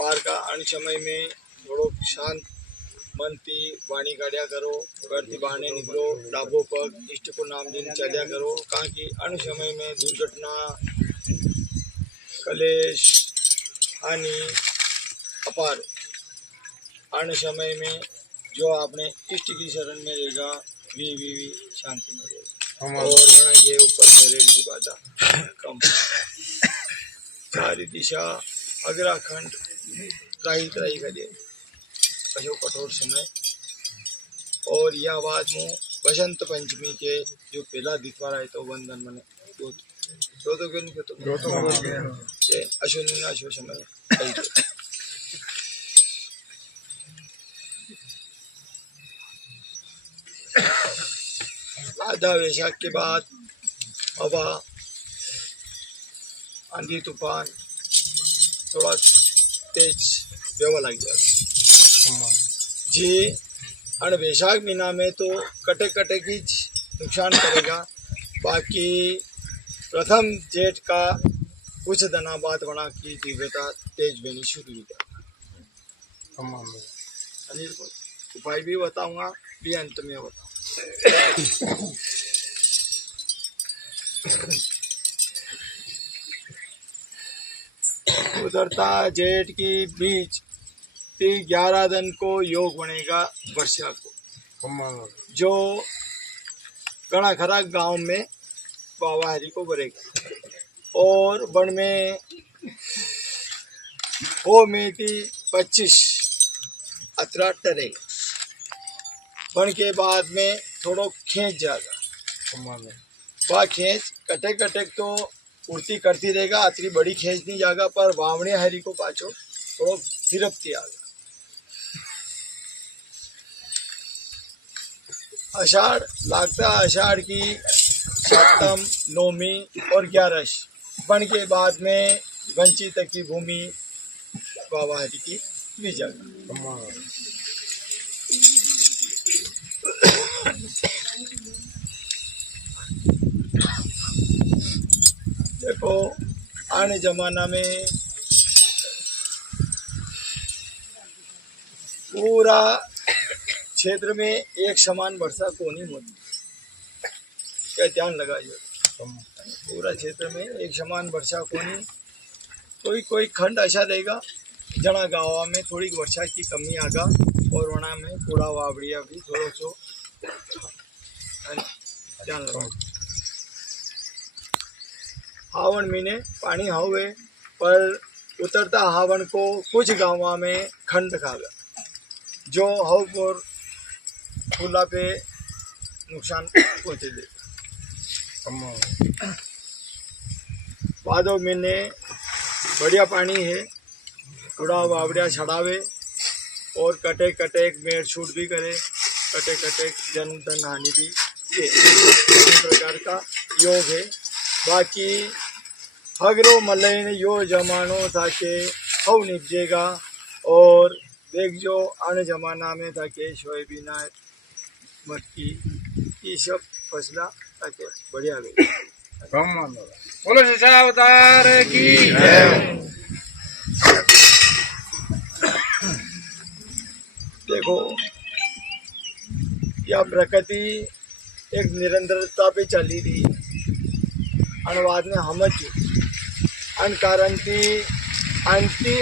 अपार का अण समय में थोड़ो शांत मन थी वाणी काढ़िया करो, घर थी बहाने निकलो, डाबो पग इष्ट को नाम दिन चलिया करो। कहाँ की अण समय में दुर्घटना, कलेश, हानि अपार। अण समय में जो आपने इष्ट की शरण में रहेगा वी शांति में रहेगा। और वहाँ के ऊपर शरीर की बाधा कम। सारी दिशा अग्राखंड त्राही त्राही करे कशो कठोर समय। और यह बात मु बसंत पंचमी के जो पहला दिखवा रहा है तो वंदन मने दो तो क्यों नहीं तो अश्विनी ना शो समय आधा वैशाख के बाद हवा, आंधी तूफान थोड़ा तेज व्यवहार लग जाएगा जी। और वैशाख महीना में तो कटे कटे की नुकसान करेगा। बाकी प्रथम जेठ का कुछ दिनों बाद बना की तीव्रता तेज बनी शुरू हो जाएगा। उपाय भी बताऊंगा भी अंत में बताऊंगा। उतरता जेठ की बीच 11 दिन को योग बनेगा वर्षा को, जो घना खरा गांव में बावाहरी को बनेगा। और बन में वो में 25 अतरा टरेगा। बन के बाद में थोड़ो खींच जाएगा। वह खींच कटे कटे तो उड़ती करती रहेगा, अतरी बड़ी खींच नहीं जाएगा। पर वावणे हरी को पाछो थोड़ो गिरफ्ती आएगा। आषाढ़ लागता, आषाढ़ की सातम, नौमी और 11 बन के बाद में वंचित की भूमि बावाहरी की भी जगह। देखो आने जमाना में पूरा क्षेत्र में एक समान वर्षा को नहीं होती। क्या ध्यान लगाइए, पूरा क्षेत्र में एक समान वर्षा को नहीं। कोई खंड ऐसा रहेगा जना गाँव में थोड़ी वर्षा की कमी आगा और वना में कूड़ा वावड़िया भी थोड़ो सो ध्यान लगाओ। हावन महीने पानी हावे पर उतरता हावन को कुछ गाँव में खंड खागा, जो हाव पर फूला पे नुकसान पहुंचे दे। भादो महीने बढ़िया पानी है, कूड़ा वावड़िया छड़ावे और कटे कटे मेड़ छूट भी करे, कटे कटे जन धन हानि भी ये प्रकार का योग है। बाकी हगरो मलैन यो जमानो था के हव निपजेगा। और देख जो आने जमाना में था के सोयाबीन, मक्की ये सब फसला ताकि बढ़िया गई। बोलो सच्चा अवतार की जय। देखो यह प्रकृति एक निरंतरता पे चली रही है। अनुवाद में हम अन कारण की अंति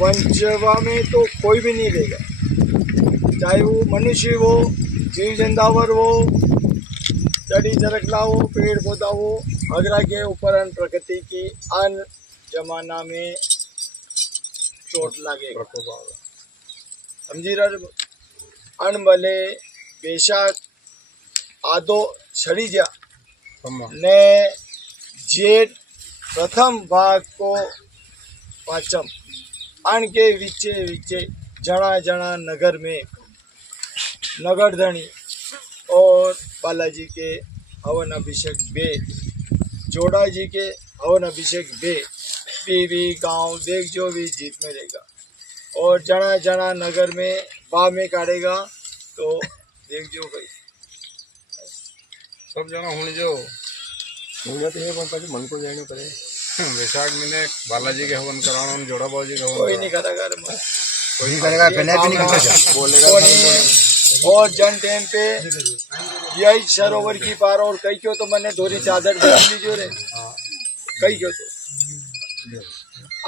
वंचवा में तो कोई भी नहीं रहेगा, चाहे वो मनुष्य हो, जीव जंतावर हो, जड़ी जरकला हो, पेड़ पौधा हो। अगरा के ऊपर अन प्रकृति की अन जमाना में चोट लागेगा। समझी रहा अन भले बेशक आदो छड़ी जा ने जेठ प्रथम भाग को पाचम अन के विचे विचे जना जना नगर में नगरधनी और बालाजी के हवन अभिषेक बे, जोड़ा जी के हवन अभिषेक बे पीवी गांव देख जो भी जीत में रहेगा। और जना जना नगर में बा में काटेगा तो देख जो भाई सब जना होने जो तो है, मन को जाने पड़े। वैशाख महीने बालाजी के हवन कराना, जोड़ा बाबू जी के हवन कोई कराना। नहीं करेगा रे मैं। कोई नहीं करेगा, कहने भी नहीं करता बोलेगा। कोई नहीं। और जन टाइम पे यही सरोवर की पार और कई क्यों तो मैंने धोरी चादर देख लीजिए रे, कई क्यों तो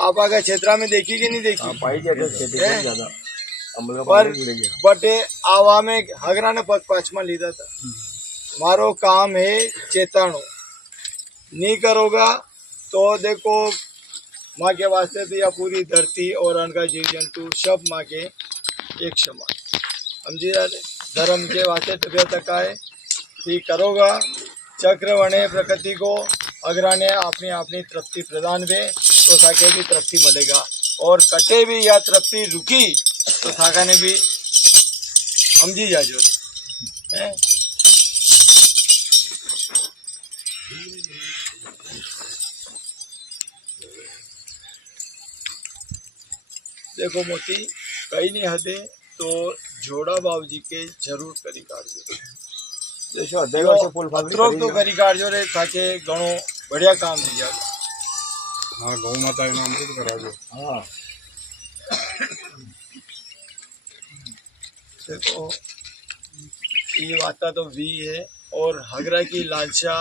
आप आगे क्षेत्रा में देखी कि नहीं देखी पाई जाते खेती हैं? ज्यादा अमलों पर का जुड़ गया। बटे आवा में हगरा ने पग पाचमा लीधा था। मारो काम है चेताणो, नहीं करोगा तो देखो माँ के वास्ते तो या पूरी धरती और उनका जीव जंतु सब माँ के एक समान समझी जा रहे। धर्म के वास्ते तबियत तक है ठीक करोगा चक्रवणे प्रकृति को अग्राने अपनी अपनी तृप्ति प्रदान वे तो थाके भी तृप्ति मिलेगा, और कटे भी या तृप्ति रुकी तो थाका ने भी समझी जाजो हैं। देखो मोती कई नहीं हदे तो जोड़ा बाबू जी के जरूर करी काटजो, जैसे देवा से फूल फाल अत्रोक तो करी काटजो रे ताके घणो बढ़िया काम थी जाए। हाँ, गौ माता के नाम से तो करा दो। हाँ देखो ये वाता तो वी है और हगरा की लालसा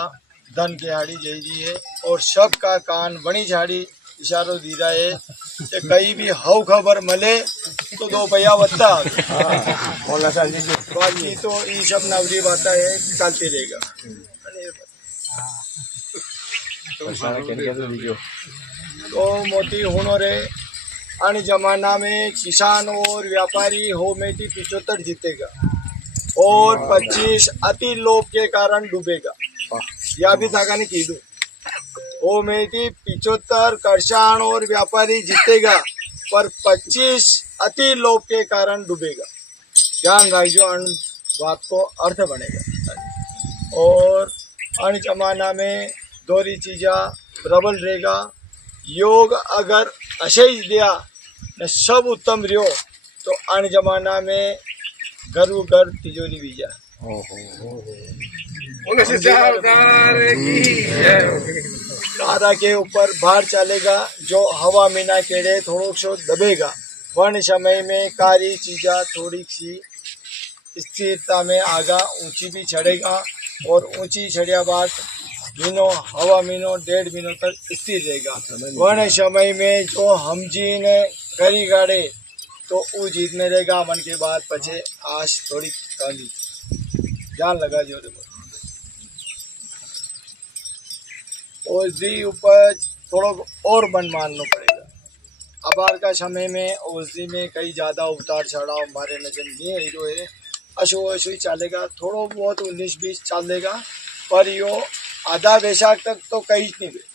धन के हाड़ी जई है, और सब का कान बनी झाड़ी इशारो दीदा है कि कहीं भी हव खबर मले तो 2 पैया बत्ता। बोला साल जी बाकी तो ये सब नवरी बाता है चलती रहेगा। तो सारा कहने के तो दीजिए। तो मोती होनो रे अन जमाना में किसान और व्यापारी हो में 75 जीतेगा और 25 अति लोभ के कारण डूबेगा। या भी थाका ने कीधु ओ में 75 किसान और व्यापारी जीतेगा पर 25 अति लोभ के कारण डूबेगा। ध्यान रखियो अन बात को अर्थ बनेगा। और अन जमाना में दोरी चीजा प्रबल रहेगा। योग अगर अशेष दिया न सब उत्तम रियो तो अन जमाना में घरू घर तिजोरी बीजा। बोलो सच्चा अवतार की जय। तारा के ऊपर भार चलेगा जो हवा मीना केड़े थोड़ो सो दबेगा। वन समय में कारी चीजा थोड़ी सी स्थिरता में आगा ऊंची भी चढ़ेगा और ऊंची चढ़िया बाद मीनो हवा मीनो 1.5 महीनों तक स्थिर रहेगा। वन समय में जो हम जी ने करी गाड़े तो वो जीत में रहेगा। मन के बाद पचे आश थोड़ी काली ध्यान लगा जो औषधि उपज थोड़ा और मन मानना पड़ेगा। अबार का समय में औषधि में कई ज़्यादा उतार चढ़ाव हमारे नजर नहीं है। जो है अशु अशु ही चलेगा, थोड़ा बहुत 19-20 चलेगा पर यो आधा वैशाख तक तो कहीं नहीं गए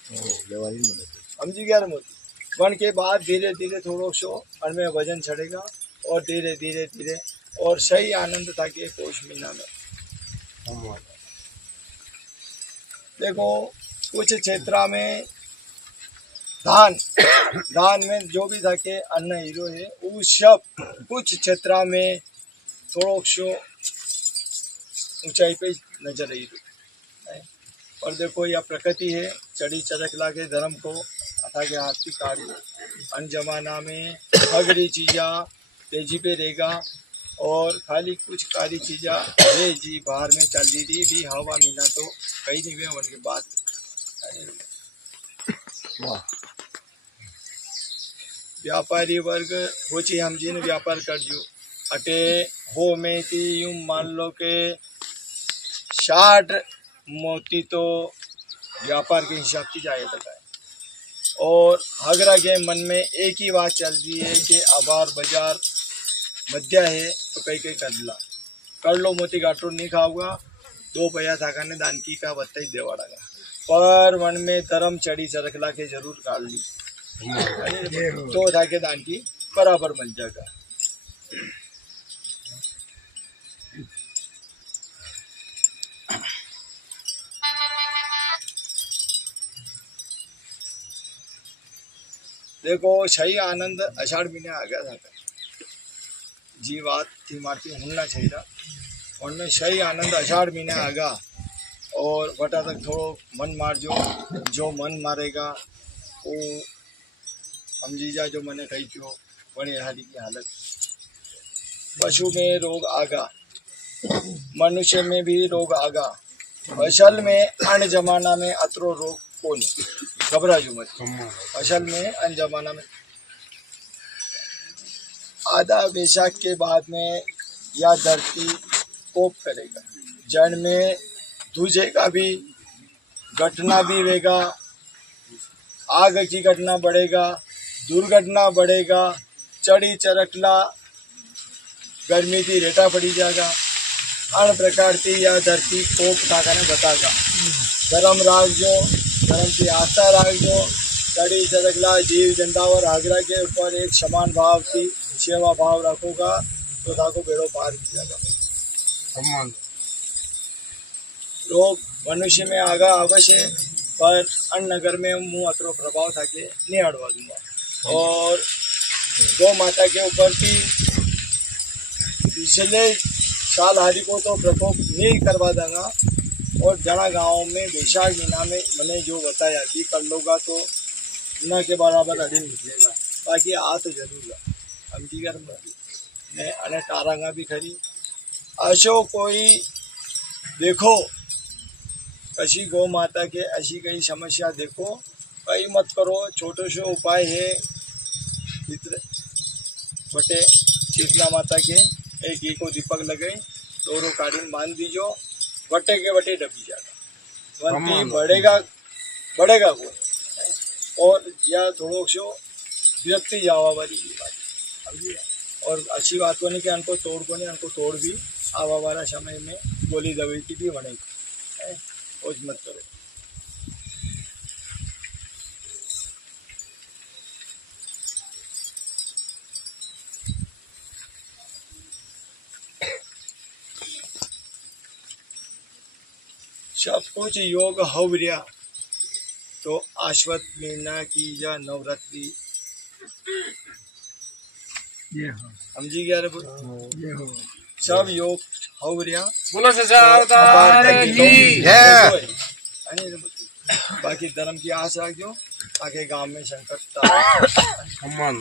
समझी गया मोदी। वन के बाद धीरे धीरे थोड़ा सो अनमें वजन चढ़ेगा और धीरे धीरे धीरे और सही आनंद था कि पौष महीना में। देखो कुछ क्षेत्र में धान में जो भी था के अन्न हीरो है वो सब कुछ क्षेत्र में थोड़ा सो ऊंचाई पे नजर हीरो। और देखो यह प्रकृति है चढ़ी चरक लागे धर्म को अथा के हाथ की काड़ी। अन जमाना में अगरी चीजा तेजी पे रहेगा और खाली कुछ कारी चीजा है जी बाहर में चल रही भी हवा मीना तो कहीं नहीं हुए उनके बाद। व्यापारी वर्ग हो ची हम जी ने व्यापार कर जो अटे हो में थी यूं मान लो के 60 मोती तो व्यापार के हिसाब की जाए तक है। और हगरा के मन में एक ही बात चल रही है कि अबार बाजार मध्य है तो कई कई कर लो मोती गाटो नहीं खाऊंगा 2 पैया थाका ने दान की का बत्ता ही देवाड़ागा पर मन में धर्म चढ़ी चरखला के जरूर काट ली तो था के दान की बराबर मिल जाएगा। देखो सही आनंद अषाढ़ महीने आ गया था जी बात थी मारती होना चाहिए उनमें सही आनंद अषाढ़ महीने आ गया। और बटा तक थोड़ो मन मार जो मन मारेगा वो समझी जा जो मैंने कही क्यों बड़ी हाली की हालत। पशु में रोग आगा, मनुष्य में भी रोग आगा। असल में अन जमाना में अतरो रोग कौन घबरा जो मत। असल में अन जमाना में आधा वैशाख के बाद में यह धरती कोप करेगा, जड़ में दूजेगा भी, घटना भी रहेगा, आग की घटना बढ़ेगा, दुर्घटना बढ़ेगा, चढ़ी चरकला गर्मी की रेटा पड़ी जाएगा। अन प्रकार की यह धरती कोप ताकने बतागा। धर्म राख जो, धर्म की आस्था राख जो, चढ़ी चरकला जीव जंतावर आगरा के ऊपर एक समान भाव की सेवा भाव रखोगा तो ताको बेड़ो पार की जाएगा। लोग मनुष्य में आगा अवश्य, पर अन्य नगर में मुँह अतरो प्रभाव था के नहीं अड़वा दूंगा। और गौ माता के ऊपर भी पिछले साल हारी को तो प्रकोप नहीं करवा देगा। और जना गाँव में वैशाख महीना में मैंने जो बताया भी कर लोगा तो न के बराबर अड़ी निकलेगा। बाकी आ तो जरूर हम दीगर ने अने टारांगा भी खरी। अशो कोई देखो कशी गौ माता के ऐसी कई समस्या देखो, कई मत करो। छोटे से उपाय है मित्र बटे शीतला माता के एक घी को दीपक लगे, दोनों कालीन बांध दीजो, बटे के बटे डबी जाएगा। वंती बढ़ेगा बढ़ेगा को और या थोड़ो सो विरक्ति जावा वाली बात समझिए। और अच्छी बात को नहीं कि उनको तोड़ को नहीं, उनको तोड़ भी आवा वाला समय में गोली दवाई की भी बनेगी। खोज मत करो। सब कुछ योग हवरिया तो आश्वत महीना की या नवरात्रि समझी गया रे सब योग हवरिया। बोलो अवतार की बाकी धर्म की आस रखो ताकि गांव में संकट सम्मान